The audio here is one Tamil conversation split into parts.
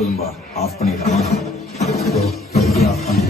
போதும்பா, ஆஃப் பண்ணிடலாம். ஆஃப் பண்ணி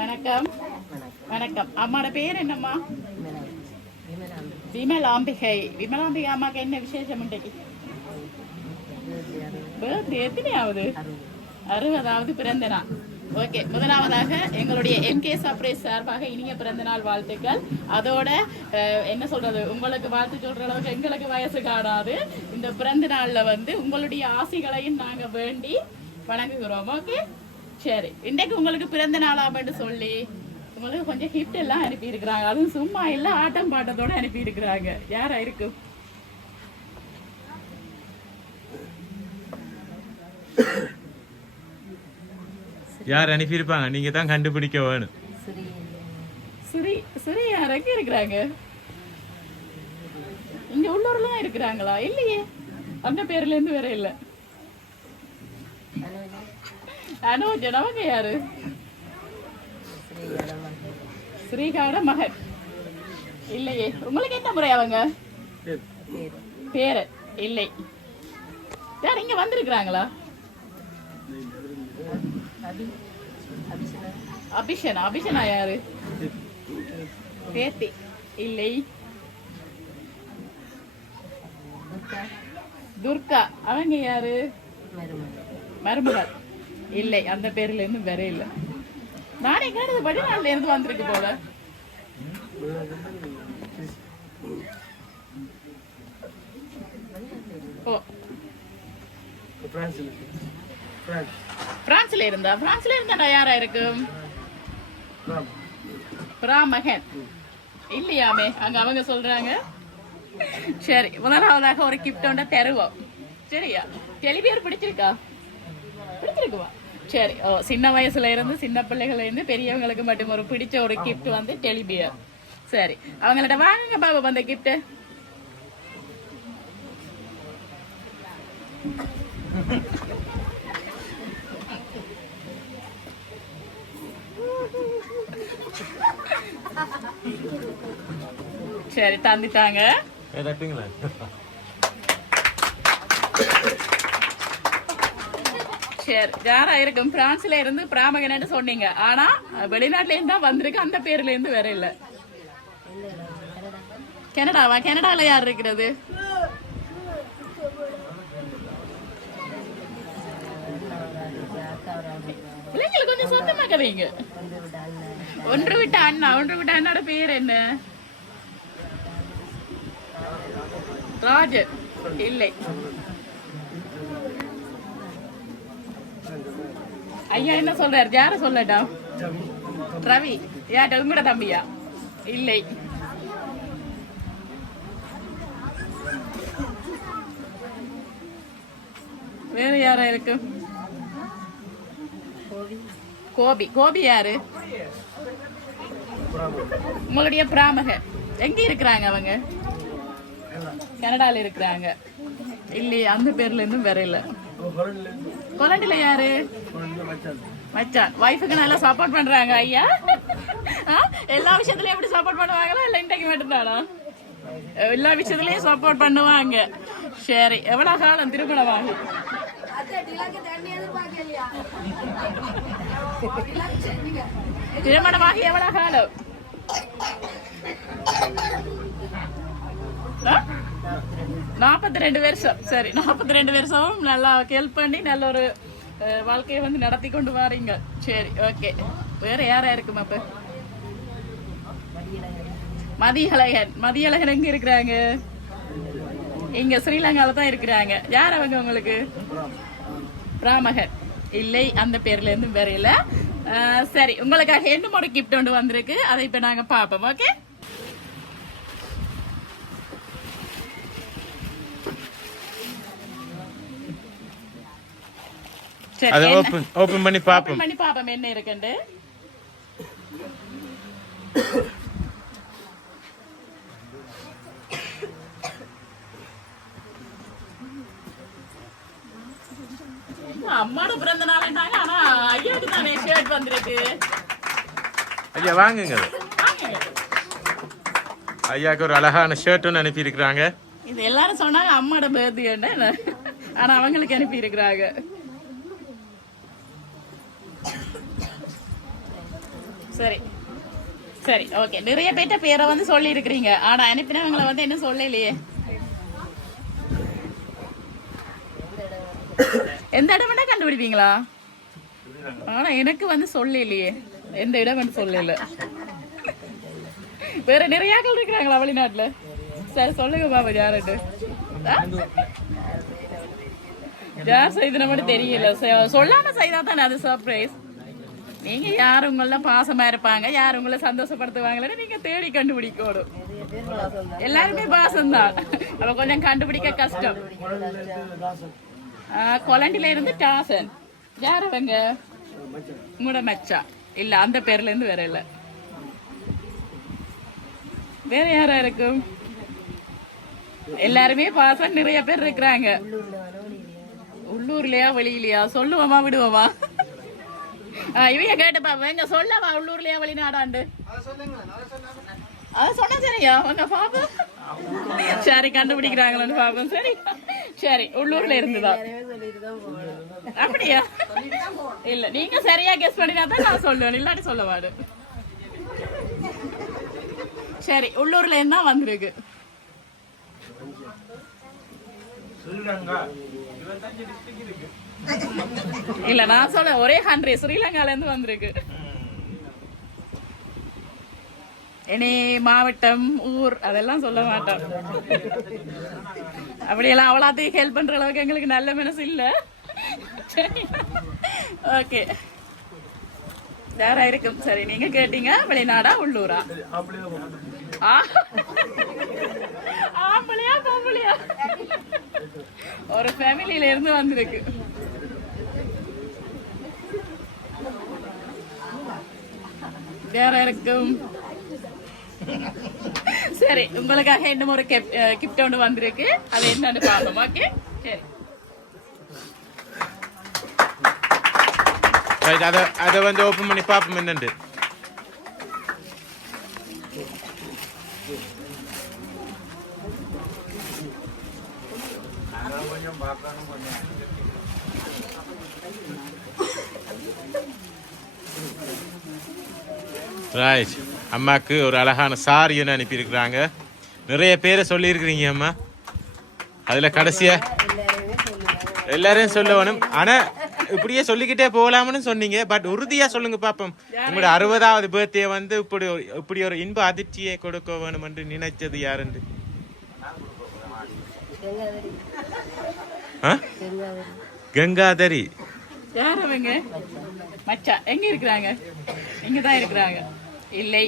வணக்கம். வணக்கம். அம்மாட பேர் என்னம்மா? விமலாம்பிகை. விமலாம்பிகை அம்மாக்கு என்ன விசேஷம் இன்றைக்கு? எத்தனையாவது? 60வது பிறந்த நாள். ஓகே, முதலாவதாக எங்களுடைய எம்கே சர்ப்ரைஸ் சார்பாக இனிய பிறந்த நாள் வாழ்த்துக்கள். அதோட என்ன சொல்றது, உங்களுக்கு வாழ்த்து சொல்ற அளவுக்கு எங்களுக்கு வயசு காணாது. இந்த பிறந்த நாள்ல உங்களுடைய ஆசைகளையும் நாங்க வேண்டி வணங்குகிறோம். ஓகே, சரி. இன்றைக்கு உங்களுக்கு பிறந்த நாளாமன்னு சொல்லி உங்களுக்கு கொஞ்சம் ஹிஃப்ட் எல்லாம் அனுப்பி இருக்கிறாங்க. அதுவும் சும்மா இல்ல, ஆட்டம் பாட்டத்தோட அனுப்பி இருக்கிறாங்க. யாரா இருக்கும்? யார் அனுப்பியிருப்பாங்க? நீங்க தான் கண்டுபிடிக்க வேணும். சரி, யாருக்கு இருக்கிறாங்க? இங்க உள்ளூர்ல இருக்கிறாங்களா? இல்லையே, அந்த பேர்ல இருந்து வேற இல்ல. அனுஜ, அவங்க யாரு? ஸ்ரீகாட மகன் இல்லையே. உங்களுக்கு என்ன முறை அவங்க? பேரு இல்லை. யார் இங்க வந்திருக்கிறாங்களா? அபிஷனா? அபிஷனா யாரு? பேத்தி இல்லை. துர்கா அவங்க யாரு? மருமகள் இல்லை. அந்த பேர்ல இருந்து வேற இல்லை. நானே கேட்டது வெளிநாட்டுல இருந்து வந்திருக்கு போல. ஓ பிரான்ஸ்ல இருந்தா? பிரான்ஸ்ல இருந்தா யாரா இருக்கும்? பிராமகன் இல்லையாமே அங்க அவங்க சொல்றாங்க. சரி, முதலாவதாக ஒரு கிஃப்ட் ஒன்றை தருவோம். சரியா? டெலிபியர் பிடிச்சிருக்கா? பிடிச்சிருக்குவா? சரி. ஓ, சின்ன வயசுல இருந்து சின்ன பிள்ளைகள இருந்து பெரியவங்களுக்கு மட்டும் ஒரு பிடிச்ச ஒரு கிஃப்ட் வந்து டெலிபியர். சரி, அவங்கள்ட்ட வாங்குங்க பாபா அந்த கிஃப்ட். சரி, தந்துட்டாங்க. சரி, யாரா இருக்கும்? பிரான்ஸ்ல இருந்து பிராமகன் சொன்னீங்க. ஆனா வெளிநாட்டுல இருந்து தான் வந்திருக்கு. அந்த பேர்ல இருந்து வேற இல்ல. கனடாவா? கனடால யார் இருக்கிறது? பிள்ளைங்களுக்கு கொஞ்சம் சொந்தமா கதைங்க. ஒன்று விட்ட அண்ணா. ஒன்று விட்ட அண்ணோட பேர் என்ன? ராஜர் இல்லை. ஐயா என்ன சொல்றாரு? யார சொல்லட்டா? ரவி. யார்ட்ட? உங்களோட தம்பியா? இல்லை. வேற யாரா இருக்கு? கோபி. கோபி யாரு? உங்களுடைய பிராமகன். எங்க இருக்கிறாங்க அவங்க? கனடால இருக்கிறாங்க. இல்லையே, அந்த பேர்ல இருந்தும் வேற இல்ல. கொலண்டில யாரு? மச்சான். வைஃபுக்கு நல்லா சப்போர்ட் பண்றாங்க ஐயா. எல்லா விஷயத்துலயும் எப்படி சப்போர்ட் பண்ணுவாங்களா? இல்ல இன்றைக்கு மட்டும்தானா? எல்லா விஷயத்துலயும் சப்போர்ட் பண்ணுவாங்க. சரி, எவ்வளவு காலம் திருமணம் ஆகும்? திருமணமாகி எவ்வளவு காலம்? 42 வருஷம். சரி, 42 வருஷம் நல்லா ஹெல்ப் பண்ணி நல்ல ஒரு வாழ்க்கையை வந்து நடத்தி கொண்டு வாரீங்க. சரி, ஓகே. வேற யாரா இருக்கும் அப்ப? மதியழகன். மதியழகன் எங்க இருக்கிறாங்க? இங்க ஸ்ரீலங்கால தான் இருக்கிறாங்க. யார் அவங்க உங்களுக்கு? பிராமகன் இல்லை. அந்த பேர்ல இருந்து வேற இல்ல. சரி, உங்களுக்காக இன்னும் ஒரு கிஃப்ட் ஒன்று வந்திருக்கு. அதை இப்ப நாங்க பாப்போம். ஓகே. அதை ஓபன் பண்ணி பாப்போம் என்ன இருக்குன்னு. அம்மாவோட பிறந்த நாள்னாங்க. ஆனா ஐயாவுக்கு தானே ஷர்ட் வந்திருக்கு. ஐயா வாங்குங்க. ஐயாக்கு ஒரு அழகான ஷர்ட் ஒன்று அனுப்பி இருக்கிறாங்க. இது எல்லாரும் சொன்னாங்க அம்மாவோட பர்த்டே, ஆனா அவங்களுக்கு அனுப்பி இருக்கிறாங்க. சரி சரி, ஓகே. நிறைய பேர்ட்ட பேரை வந்து சொல்லி இருக்கிறீங்க. ஆனா அனுப்பினவங்களை வந்து என்ன சொல்லலையே. எந்த இடம் கண்டுபிடிப்பீங்களா? ஆனா எனக்கு வந்து சொல்லலையே. எந்த இடம் சொல்லல. வேற நிறைய ஆட்கள் இருக்கிறாங்களா வெளிநாட்டுல? சரி, சொல்லுங்க பாபா. யாருட்டு யார் செய்து மட்டும் தெரியல. சொல்லாம செய்தா தானே அது சர்ப்ரைஸ். நீங்க யாரு உங்கள பாசமா இருப்பாங்க, யாரு உங்களை சந்தோஷப்படுத்துவாங்களன்னு நீங்க தேடி கண்டுபிடிக்கணும். எல்லாருமே பாசம்தான். அவ கொஞ்சம் கண்டுபிடிக்க கஷ்டம். கொலண்டில இருந்து டாசன். யார் அவங்க? உங்களோட மச்சா? இல்ல, அந்த பேர்ல இருந்து வேற இல்ல. வேற யாரா இருக்கும்? எல்லாருமே பாசம் நிறைய பேர் இருக்கிறாங்க. உள்ளூர்லயா வெளியிலயா? சொல்லுவோமா விடுவோமா? இவங்க கேட்டு பாப்பா. எங்க சொல்லவா? உள்ளூர்லயா வெளிநாடாண்டு? அத சொன்னா சரியா? அவங்க பாப்பா சரி கண்டுபிடிக்கிறாங்களான்னு பாப்போம். சரி சரி உள்ளூர்ல இருந்துதான். அப்படியா? இல்ல நீங்க சரியா கெஸ் பண்ணினா தான் நான் சொல்லுவேன், இல்லாட்டி சொல்ல வாடு. சரி உள்ளூர்ல இருந்தா வந்திருக்கு. இல்ல நான் சொல்ல ஒரே கண்ட்ரி ஸ்ரீலங்கால இருந்து வந்திருக்கு. இனி மாவட்டம் ஊர் அதெல்லாம் சொல்ல மாட்டோம். அப்படியெல்லாம் அவ்வளோத்தையும் ஹெல்ப் பண்ற அளவுக்கு எங்களுக்கு நல்ல மனசு இல்ல. ஓகே யாரா இருக்கும்? சரி நீங்க கேட்டீங்க வெளிநாடா உள்ளூரா? ஆம்பளையா பொம்பளையா? ஒரு ஃபேமிலியில இருந்து வந்திருக்கு. யாரா இருக்கும்? சரி உங்களுக்காக இன்னும் ஒரு கிஃப்ட் ஒன்று வந்திருக்கு, அது என்னன்னு பார்ப்போம். ஓகே சரி அதை வந்து ஓபன் பண்ணி பார்ப்போம் என்னண்டு. ரைட், அம்மாக்கு ஒரு அழகான சாரி ஒன்று அனுப்பியிருக்கிறாங்க. நிறைய பேரை சொல்லியிருக்கிறீங்க அம்மா, அதில் கடைசியா எல்லாரையும் சொல்ல வேணும். ஆனால் இப்படியே சொல்லிக்கிட்டே போகலாம்னு சொன்னீங்க, பட் உறுதியாக சொல்லுங்க பார்ப்போம். உங்களோட 60வது பர்த்டே வந்து இப்படி ஒரு இன்ப அதிர்ச்சியை கொடுக்க வேணும் என்று நினைச்சது யாருண்டு? கங்காதரி. யார் அவங்க? மச்சா எங்க இருக்கிறாங்க? இங்க தான் இருக்கிறாங்க. இல்லை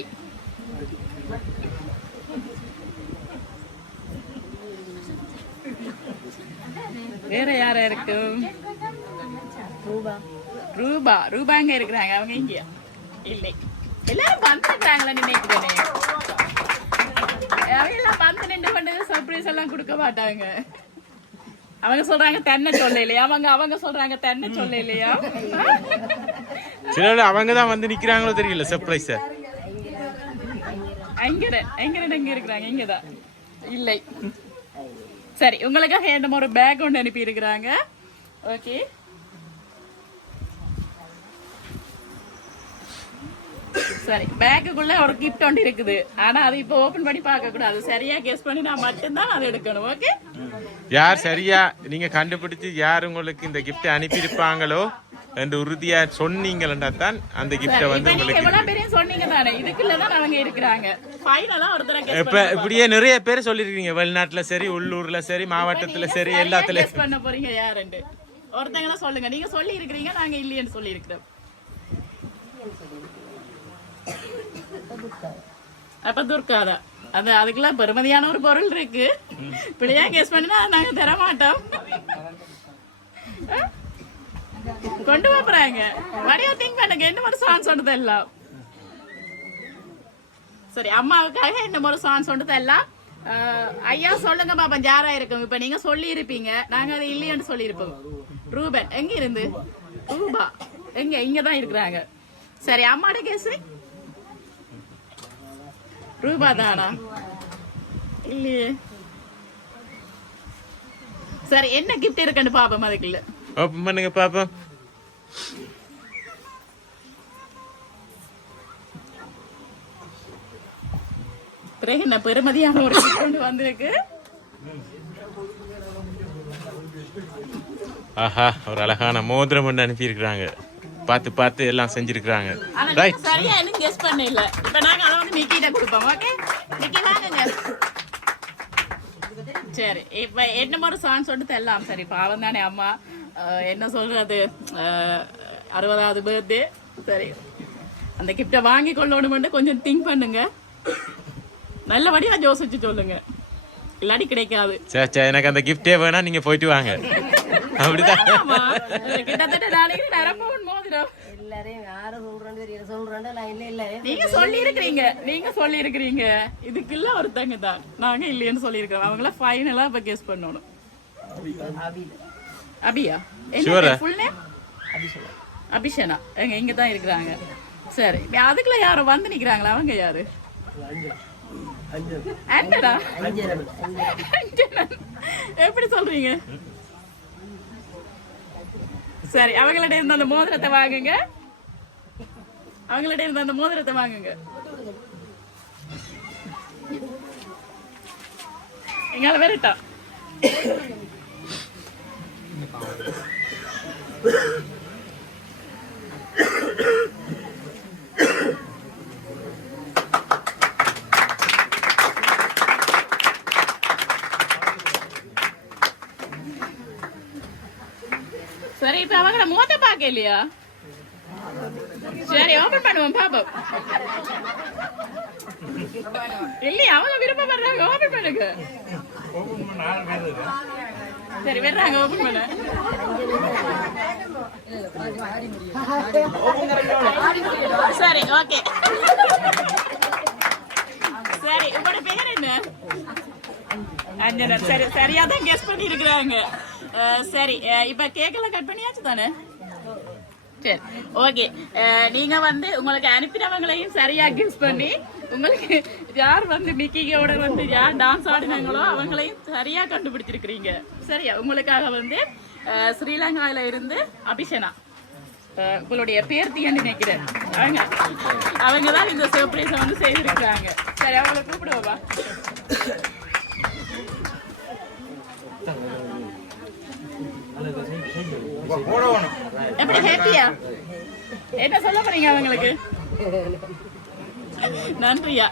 வேற யாரா இருக்கும்? ரூபா. ரூபா எங்க இருக்கிறாங்க? அவங்க இங்க இல்லை. எல்லாரும் வந்துருக்காங்களா நினைக்கிறேன். எல்லாம் வந்து நின்று கொண்டு சர்ப்ரைஸ் எல்லாம் கொடுக்க மாட்டாங்க. அவங்க சொல்றாங்க தென்னை சொல்ல இல்லையா? அவங்க சொல்றாங்க தென்னை சொல்ல இல்லையா? சில அவங்க தான் வந்து நிக்கிறாங்களோ தெரியல. சர்ப்ரைஸ் எங்க இருக்கிறாங்க? இங்கதான் இல்லை. சரி உங்களுக்காக என்னமோ ஒரு பேக் ஒன்று அனுப்பி இருக்கிறாங்க. ஓகே சரி பேக்குக்குள்ள ஒரு கிஃப்ட் ஒன்று இருக்குது. ஆனா அது இப்போ ஓபன் பண்ணி பார்க்க கூடாது. சரியா கெஸ் பண்ணி நான் மட்டும்தான் அதை எடுக்கணும். ஓகே யார் சரியா நீங்க கண்டுபிடிச்சு யார் உங்களுக்கு இந்த கிஃப்ட் அனுப்பியிருப்பாங்களோ என்று உறுதியா சொன்னீங்கன்னா தான் அந்த கிஃப்ட வந்து உங்களுக்கு. எவ்வளவு பேரையும் சொன்னீங்க தானே, இதுக்குள்ளதான் அவங்க இருக்கிறாங்க. ஃபைனலா ஒருத்தர இப்ப இப்படியே நிறைய பேர் சொல்லிருக்கீங்க, வெளிநாட்டுல சரி உள்ளூர்ல சரி மாவட்டத்துல சரி எல்லாத்துலயும் கெஸ் பண்ண போறீங்க யாருன்னு. ஒருத்தங்க சொல்லுங்க. நீங்க சொல்லி இருக்கிறீங்க, நாங்க இல்லையன்னு சொல்லி இருக்கிறோம். அப்ப துர்காதா அது அதுக்கெல்லாம் பெருமதியான ஒரு பொருள் இருக்கு. பிள்ளையா கெஸ் பண்ணினா நாங்க தர மாட்டோம். கொண்டு போறாங்க. வடிவா திங்க் பண்ணுங்க. என்ன ஒரு சான்ஸ் ஒன்று தரலாம். சரி அம்மாவுக்காக என்ன ஒரு சான்ஸ் ஒன்று தரலாம். ஐயா சொல்லுங்க பாப்பா யாரா இருக்கும்? இப்ப நீங்க சொல்லி இருப்பீங்க, நாங்க அது இல்லையன்னு சொல்லி இருப்போம். ரூபன் எங்க இருந்து? ரூபா எங்க? இங்கதான் இருக்கிறாங்க. சரி அம்மாட கேஸ் ரூபா தானா? இல்லையே. சரி என்ன கிஃப்ட் இருக்குன்னு பாப்போம். அதுக்குள்ள ஓபன் பண்ணுங்க பாப்போம். பிறகு என்ன பெருமதியான ஒரு கிஃப்ட் வந்திருக்கு. ஆஹா ஒரு அழகான மோதிரம் ஒன்று அனுப்பி இருக்கிறாங்க. பார்த்து பார்த்து எல்லாம் செஞ்சிருக்காங்க. சரியா இன்னும் கெஸ் பண்ண இல்ல. இப்ப நாங்க அத வந்து நிக்கிட்ட கொடுப்போம். ஓகே நிக்கி வாங்குங்க. சரி இப்ப என்ன மாதிரி சான்ஸ் ஒன்று எல்லாம். சரி பாவம் தானே அம்மா, என்ன சொல்றது 60வது பர்த்டே. சரி அந்த கிஃப்டை வாங்கி கொள்ளணும் கொஞ்சம் திங்க் பண்ணுங்க. நல்லபடியா யோசிச்சு சொல்லுங்க, இல்லாடி கிடைக்காது. சரி எனக்கு அந்த கிஃப்டே வேணா, நீங்க போயிட்டு வாங்க. அப்படிதான் கிட்டத்தட்ட நாளைக்கு நிரப்பவும் மோதிரம் நீங்க சொல்லி இருக்கிறீங்க. இதுக்கு இல்ல ஒருத்தங்க தான் நாங்க இல்லைன்னு சொல்லி இருக்கிறோம். அவங்கள ஃபைனலா இப்ப கெஸ் பண்ணணும். அபியா ஃபுல் நேம்? அபிஷனா எங்க இங்க தான் இருக்கிறாங்க. சரி அதுக்குள்ள யாரும் வந்து நிக்கிறாங்களா? அவங்க யாரு? ஆண்டனா அஞ்சனன். எப்படி சொல்றீங்க? சரி, அவங்கள்ட்ட இருந்து அந்த மோதிரத்தை வாங்குங்க. அவங்கள்ட்ட இருந்து அந்த மோதிரத்தை வாங்குங்க. எங்கால வரட்டா? சரி, இப்ப அவங்கள மோத பாக்க இல்லையா? சரி, ஓபன் பண்ணுவோம் பாப்போம். இல்லையா, அவங்க விருப்பப்படுறாங்க. ஓபன் பண்ணுங்க. சரி, வர்றாங்க. ஓபன் பண்ண. சரி, ஓகே. சரி, உங்களோட பேர் என்ன? அஞ்சனா. சரி, சரியா தான் கெஸ் பண்ணி இருக்கிறாங்க. சரி, இப்ப கேக்கெல்லாம் கட் பண்ணியாச்சு தானே? சரி, ஓகே. நீங்க வந்து உங்களுக்கு அனுப்பினவங்களையும் சரியா கெஸ் பண்ணி உங்களுக்கு யார் வந்து மிக்கியோட வந்து யார் டான்ஸ் ஆடினாங்களோ அவங்களையும் சரியா கண்டுபிடிச்சிருக்கிறீங்க. சரியா, உங்களுக்காக வந்து ஸ்ரீலங்காவில இருந்து அபிஷனா, உங்களுடைய பேர்த்தின்னு நினைக்கிறேன். அவங்க தான் இந்த சர்ப்ரைஸை வந்து செய்திருக்கிறாங்க. சரி, அவங்களை கூப்பிடுவோமா? எப்படி ஹேப்பியா? என்ன சொல்ல போறீங்க அவங்களுக்கு? நன்றியா?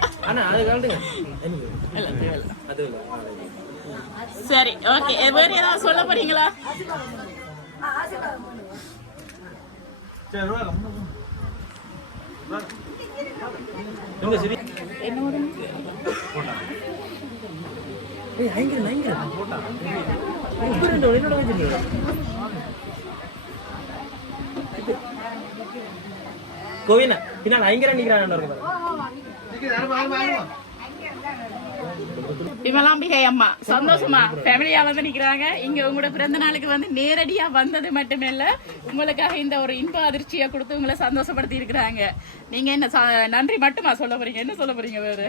சரி, ஓகே. வேற ஏதாவது சொல்ல போறீங்களா? கோவினா பின்னால் ஐங்கரா நிக்கிறான். விமலாம்பிகை அம்மா சந்தோஷமா ஃபேமிலியா வந்து நிக்கிறாங்க. இங்க உங்களோட பிறந்த நாளுக்கு வந்து நேரடியா வந்தது மட்டுமில்ல, உங்களுக்காக இந்த ஒரு இன்ப அதிர்ச்சியை கொடுத்து உங்களை சந்தோஷப்படுத்தி இருக்கிறாங்க. நீங்க என்ன நன்றி மட்டுமா சொல்ல போறீங்க? என்ன சொல்ல போறீங்க? வேற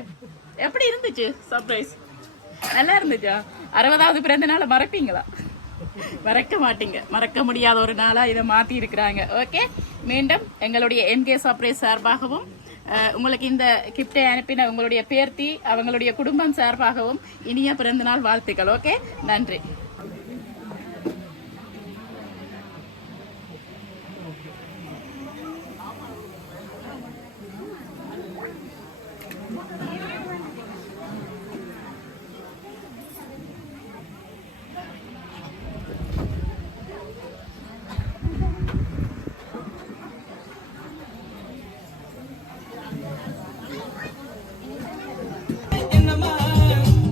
எப்படி இருந்துச்சு சர்ப்ரைஸ்? நல்லா இருந்துச்சா? 60வது பிறந்த நாளை மறப்பீங்களா? மறக்க மாட்டீங்க. மறக்க முடியாத ஒரு நாளா இதை மாத்தி இருக்கிறாங்க. ஓகே, மீண்டும் எங்களுடைய எம்கே சர்ப்ரைஸ் சார்பாகவும் உங்களுக்கு இந்த கிஃப்டை அனுப்பின உங்களுடைய பேர்த்தி அவங்களுடைய குடும்பம் சார்பாகவும் இனிய பிறந்தநாள் வாழ்த்துக்கள். ஓகே, நன்றி.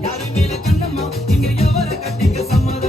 யாரு மேல கண்ணம்மா இங்க எவர கட்டிக்க சம்மதம்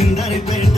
சிந்தனை பெண்